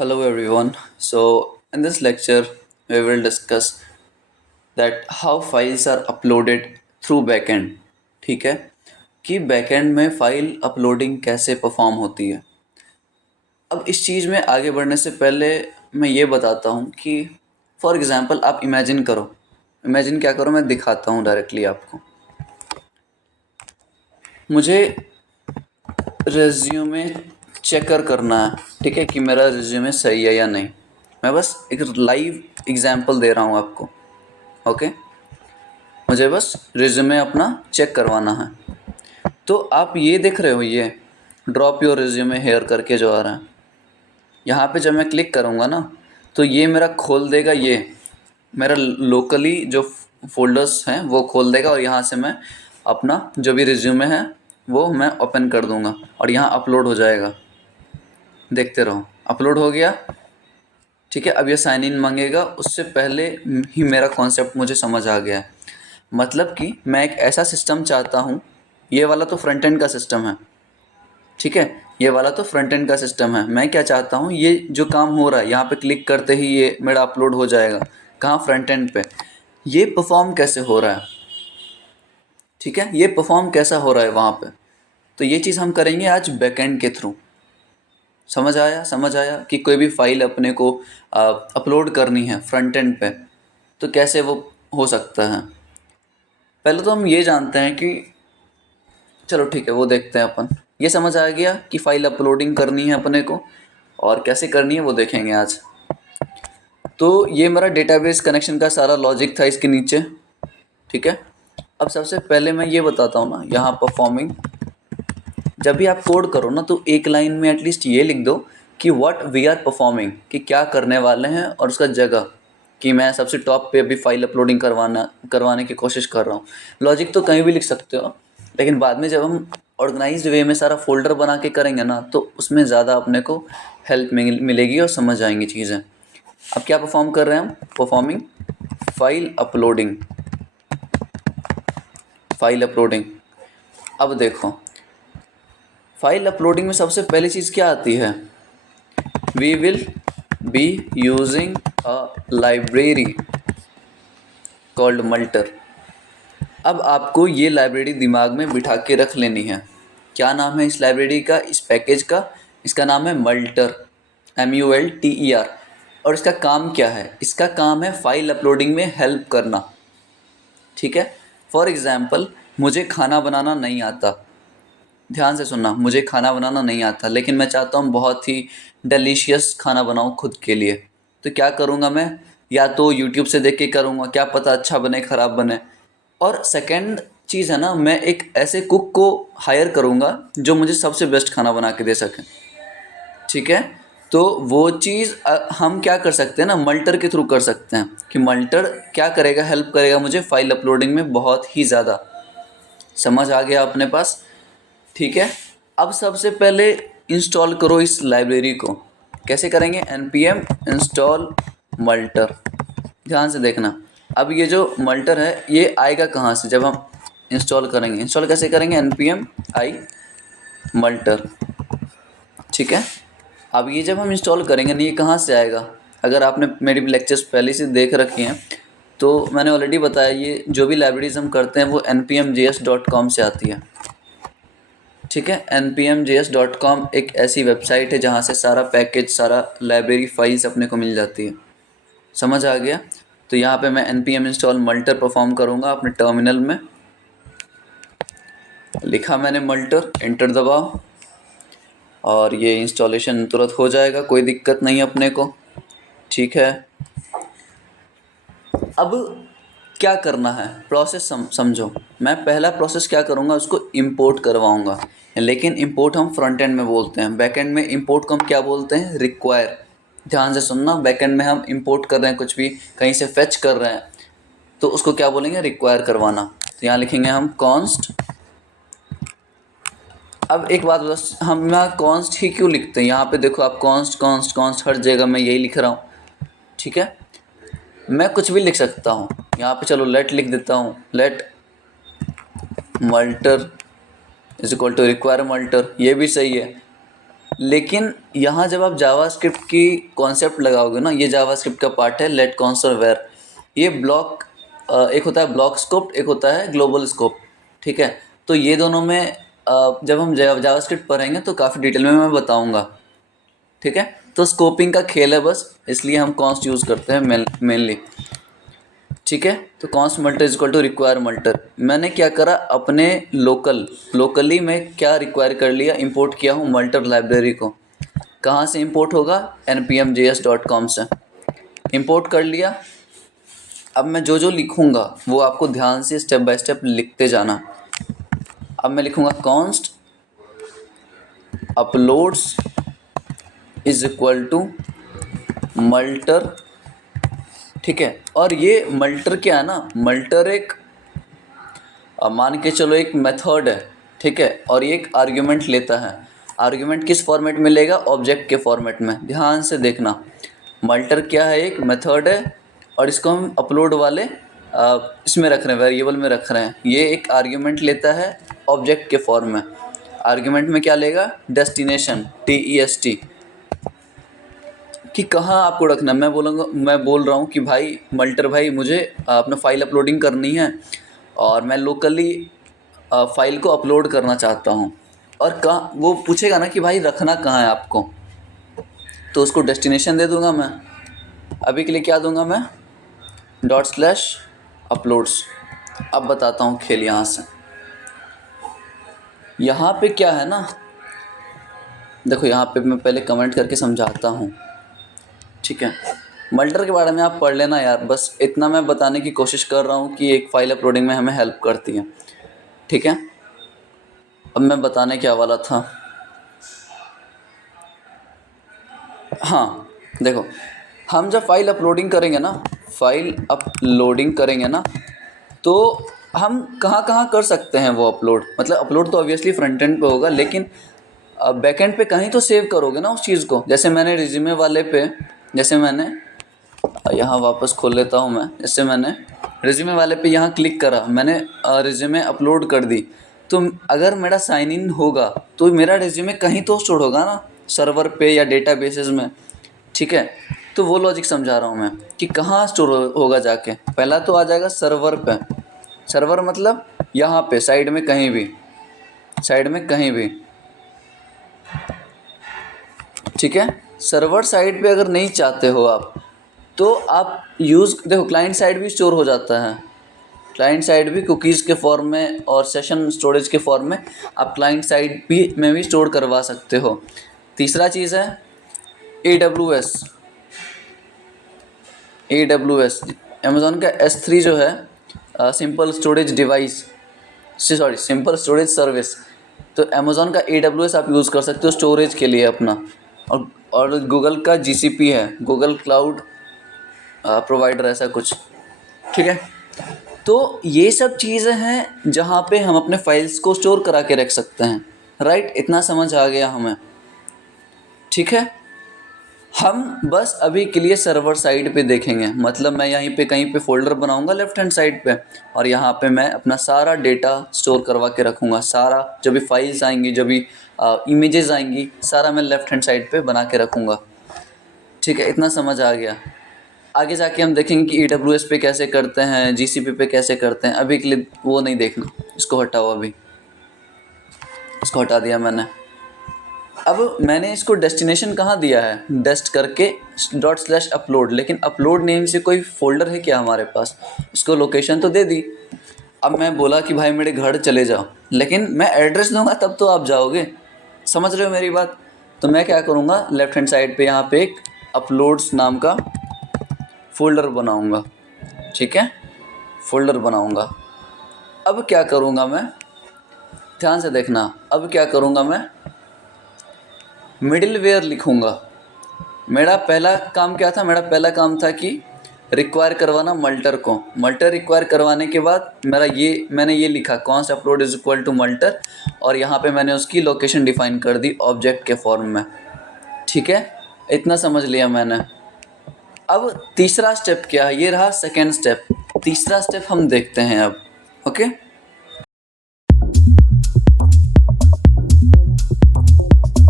Hello everyone. So in this lecture we will discuss that how files are uploaded through backend. ठीक है कि backend में file uploading कैसे perform होती है। अब इस चीज़ में आगे बढ़ने से पहले मैं ये बताता हूँ कि फॉर एग्जांपल आप इमेजिन करो। इमेजिन क्या करो, मैं दिखाता हूँ डायरेक्टली आपको। मुझे रिज्यूमे चेकर करना है, ठीक है, कि मेरा रिज्यूमे सही है या नहीं। मैं बस एक लाइव एग्जांपल दे रहा हूँ आपको। ओके, मुझे बस रिज्यूमे अपना चेक करवाना है। तो आप ये देख रहे हो, ये ड्रॉप योर रिज्यूमे हेयर करके जो आ रहा है, यहाँ पे जब मैं क्लिक करूँगा ना तो ये मेरा खोल देगा, ये मेरा लोकली जो फोल्डर्स हैं वो खोल देगा और यहाँ से मैं अपना जो भी रिज्यूमे है वो मैं ओपन कर दूँगा और यहाँ अपलोड हो जाएगा। देखते रहो, अपलोड हो गया। ठीक है, अब ये साइन इन मांगेगा। उससे पहले ही मेरा कॉन्सेप्ट मुझे समझ आ गया है। मतलब कि मैं एक ऐसा सिस्टम चाहता हूँ, ये वाला तो फ्रंट एंड का सिस्टम है, ठीक है, ये वाला तो फ्रंट एंड का सिस्टम है। मैं क्या चाहता हूँ, ये जो काम हो रहा है यहाँ पे क्लिक करते ही ये मेरा अपलोड हो जाएगा। कहाँ? फ्रंट एंड पे। ये परफॉर्म कैसे हो रहा है, ठीक है, ये परफॉर्म कैसा हो रहा है वहाँ पे, तो ये चीज़ हम करेंगे आज बैकएंड के थ्रू। समझ आया? समझ आया कि कोई भी फाइल अपने को अपलोड करनी है फ्रंट एंड पे तो कैसे वो हो सकता है। पहले तो हम ये जानते हैं कि, चलो ठीक है वो देखते हैं अपन। ये समझ आ गया कि फाइल अपलोडिंग करनी है अपने को और कैसे करनी है वो देखेंगे आज। तो ये मेरा डेटाबेस कनेक्शन का सारा लॉजिक था इसके नीचे, ठीक है। अब सबसे पहले मैं ये बताता हूँ ना, यहाँ परफॉर्मिंग, जब भी आप कोड करो ना तो एक लाइन में एटलीस्ट ये लिख दो कि व्हाट वी आर परफॉर्मिंग, कि क्या करने वाले हैं और उसका जगह, कि मैं सबसे टॉप पे अभी फाइल अपलोडिंग करवाने की कोशिश कर रहा हूँ। लॉजिक तो कहीं भी लिख सकते हो, लेकिन बाद में जब हम ऑर्गेनाइज्ड वे में सारा फोल्डर बना के करेंगे ना तो उसमें ज़्यादा अपने को हेल्प मिलेगी और समझ आएंगी चीज़ें। अब क्या परफॉर्म कर रहे हैं हम? Performing file uploading. File uploading, अब देखो फाइल अपलोडिंग में सबसे पहली चीज़ क्या आती है? We will be using a library called multer. अब आपको ये लाइब्रेरी दिमाग में बिठा के रख लेनी है। क्या नाम है इस लाइब्रेरी का, इस पैकेज का? इसका नाम है मल्टर, MULTER। और इसका काम क्या है? इसका काम है फाइल अपलोडिंग में हेल्प करना, ठीक है। फॉर एग्जाम्पल, मुझे खाना बनाना नहीं आता। ध्यान से सुनना, मुझे खाना बनाना नहीं आता लेकिन मैं चाहता हूँ बहुत ही डिलीशियस खाना बनाऊँ खुद के लिए। तो क्या करूँगा मैं? या तो यूट्यूब से देख के करूँगा, क्या पता अच्छा बने ख़राब बने। और सेकंड चीज़ है ना, मैं एक ऐसे कुक को हायर करूँगा जो मुझे सबसे बेस्ट खाना बना के दे सके, ठीक है। तो वो चीज़ हम क्या कर सकते हैं ना, मल्टर के थ्रू कर सकते हैं कि मल्टर क्या करेगा, हेल्प करेगा मुझे फाइल अपलोडिंग में बहुत ही ज़्यादा। समझ आ गया अपने पास? ठीक है। अब सबसे पहले इंस्टॉल करो इस लाइब्रेरी को। कैसे करेंगे? npm install multer. ध्यान से देखना, अब ये जो मल्टर है ये आएगा कहाँ से जब हम इंस्टॉल करेंगे? इंस्टॉल कैसे करेंगे? npm i मल्टर, ठीक है। अब ये जब हम इंस्टॉल करेंगे ना, ये कहाँ से आएगा? अगर आपने मेरी लेक्चर्स पहले से देख रखी हैं तो मैंने ऑलरेडी बताया, ये जो भी लाइब्रेरीज हम करते हैं वो npmjs.com से आती है, ठीक है। npmjs.com एक ऐसी वेबसाइट है जहाँ से सारा पैकेज, सारा लाइब्रेरी फाइल्स अपने को मिल जाती है। समझ आ गया? तो यहाँ पे मैं npm इंस्टॉल मल्टर परफॉर्म करूँगा अपने टर्मिनल में। लिखा मैंने मल्टर, एंटर दबाओ और ये इंस्टॉलेशन तुरंत हो जाएगा, कोई दिक्कत नहीं अपने को, ठीक है। अब क्या करना है, प्रोसेस समझो। मैं पहला प्रोसेस क्या करूँगा, उसको इंपोर्ट करवाऊँगा। लेकिन इंपोर्ट हम फ्रंट एंड में बोलते हैं, बैक एंड में इंपोर्ट को हम क्या बोलते हैं? रिक्वायर। ध्यान से सुनना, बैक एंड में हम इंपोर्ट कर रहे हैं, कुछ भी कहीं से फेच कर रहे हैं तो उसको क्या बोलेंगे? रिक्वायर करवाना। तो यहाँ लिखेंगे हम कॉन्स्ट। अब एक बात बस, हम यहाँ कॉन्स्ट ही क्यों लिखते हैं? यहाँ पे देखो आप, कॉन्स्ट कॉन्स्ट कॉन्स्ट हर जगह मैं यही लिख रहा हूँ, ठीक है। मैं कुछ भी लिख सकता हूँ यहाँ पे, चलो लेट लिख देता हूँ, let multer is equal to require multer, ये भी सही है। लेकिन यहाँ जब आप जावास्क्रिप्ट की कॉन्सेप्ट लगाओगे ना, ये जावास्क्रिप्ट का पार्ट है लेट कॉन्सोल वेयर। ये ब्लॉक एक होता है ब्लॉक स्कोप, एक होता है ग्लोबल स्कोप, ठीक है। तो ये दोनों में जब हम जावास्क्रिप्ट पढ़ेंगे तो काफ़ी डिटेल में मैं बताऊंगा, ठीक है। तो स्कोपिंग का खेल है बस, इसलिए हम कॉन्स्ट यूज़ करते हैं मेनली, ठीक है। तो const multer is equal to require multer. मैंने क्या करा, अपने लोकली में क्या रिक्वायर कर लिया, इंपोर्ट किया हूँ मल्टर लाइब्रेरी को। कहाँ से इंपोर्ट होगा, npmjs.com से इंपोर्ट कर लिया। अब मैं जो जो लिखूँगा वो आपको ध्यान से स्टेप बाय स्टेप लिखते जाना। अब मैं लिखूँगा const uploads is equal to multer, ठीक है। और ये मल्टर क्या है ना, मल्टर एक मान के चलो एक मेथड है, ठीक है। और ये एक आर्ग्यूमेंट लेता है। आर्ग्यूमेंट किस फॉर्मेट में लेगा, ऑब्जेक्ट के फॉर्मेट में। ध्यान से देखना, मल्टर क्या है, एक मेथड है और इसको हम अपलोड वाले इसमें रख रहे हैं, वेरिएबल में रख रहे हैं। ये एक आर्ग्यूमेंट लेता है ऑब्जेक्ट के फॉर्म में। आर्ग्यूमेंट में क्या लेगा, डेस्टिनेशन TEST, कि कहाँ आपको रखना। मैं बोल रहा हूँ कि भाई मल्टर भाई मुझे अपना फ़ाइल अपलोडिंग करनी है और मैं लोकली फ़ाइल को अपलोड करना चाहता हूँ, और कहाँ वो पूछेगा ना कि भाई रखना कहाँ है आपको, तो उसको डेस्टिनेशन दे दूँगा मैं। अभी के लिए क्या दूँगा मैं, ./uploads। अब बताता हूँ खेल यहाँ से। यहाँ पे क्या है ना, देखो यहाँ पे मैं पहले कमेंट करके समझाता हूँ, ठीक है। मल्टर के बारे में आप पढ़ लेना यार, बस इतना मैं बताने की कोशिश कर रहा हूँ कि एक फ़ाइल अपलोडिंग में हमें हेल्प करती है, ठीक है। अब मैं बताने क्या वाला था, हाँ देखो, हम जब फाइल अपलोडिंग करेंगे ना, तो हम कहाँ कहाँ कर सकते हैं वो अपलोड। मतलब अपलोड तो ऑब्वियसली फ्रंट एंड पे होगा, लेकिन बैक एंड पे कहीं तो सेव करोगे ना उस चीज़ को। जैसे मैंने रिज्यूमे वाले पे, जैसे मैंने यहाँ वापस खोल लेता हूँ मैं, जैसे मैंने रिज्यूमे वाले पे यहाँ क्लिक करा, मैंने रिज्यूमे अपलोड कर दी, तो अगर मेरा साइन इन होगा तो मेरा रिज्यूमे कहीं तो स्टोर होगा ना, सर्वर पे या डेटाबेसेस में, ठीक है। तो वो लॉजिक समझा रहा हूँ मैं कि कहाँ स्टोर होगा जाके। पहला तो आ जाएगा सर्वर पे, सर्वर मतलब यहाँ पे साइड में कहीं भी, ठीक है। सर्वर साइड पे अगर नहीं चाहते हो आप, तो आप देखो क्लाइंट साइड भी स्टोर हो जाता है, क्लाइंट साइड भी कुकीज़ के फॉर्म में और सेशन स्टोरेज के फॉर्म में आप क्लाइंट साइड भी स्टोर करवा सकते हो। तीसरा चीज़ है AWS अमेज़ॉन का S3 जो है, सिंपल स्टोरेज सर्विस। तो अमेज़ॉन का AWS आप यूज़ कर सकते हो स्टोरेज के लिए अपना, और गूगल का GCP है, गूगल क्लाउड प्रोवाइडर ऐसा कुछ, ठीक है। तो ये सब चीज़ें हैं जहाँ पे हम अपने फाइल्स को स्टोर करा के रख सकते हैं, राइट। इतना समझ आ गया हमें, ठीक है। हम बस अभी के लिए सर्वर साइड पे देखेंगे। मतलब मैं यहीं पे कहीं पे फ़ोल्डर बनाऊंगा लेफ़्ट हैंड साइड पे, और यहाँ पे मैं अपना सारा डेटा स्टोर करवा के रखूँगा। सारा जो भी फाइल्स आएंगी, जो भी इमेजेस आएंगी, सारा मैं लेफ़्ट हैंड साइड पे बना के रखूँगा, ठीक है। इतना समझ आ गया। आगे जाके हम देखेंगे कि AWS पे कैसे करते हैं, GCP पे कैसे करते हैं। अभी के लिए वो नहीं देखना, इसको हटाओ, अभी इसको हटा दिया मैंने। अब मैंने इसको डेस्टिनेशन कहाँ दिया है, डेस्ट करके ./upload, लेकिन अपलोड नेम से कोई फ़ोल्डर है क्या हमारे पास, उसको लोकेशन तो दे दी। अब मैं बोला कि भाई मेरे घर चले जाओ, लेकिन मैं एड्रेस दूंगा तब तो आप जाओगे, समझ रहे हो मेरी बात। तो मैं क्या करूँगा, लेफ़्ट हैंड साइड पे यहाँ पे एक अपलोड्स नाम का फ़ोल्डर बनाऊँगा, ठीक है, फ़ोल्डर बनाऊँगा। अब क्या करूँगा मैं, ध्यान से देखना, अब क्या करूँगा मैं, मिडिलवेयर लिखूँगा। मेरा पहला काम क्या था, मेरा पहला काम था कि रिक्वायर करवाना मल्टर को। मल्टर रिक्वायर करवाने के बाद मैंने ये लिखा const upload is equal to multer, और यहाँ पे मैंने उसकी लोकेशन डिफाइन कर दी ऑब्जेक्ट के फॉर्म में, ठीक है। इतना समझ लिया मैंने। अब तीसरा स्टेप क्या है, ये रहा सेकेंड स्टेप। तीसरा स्टेप हम देखते हैं अब, ओके।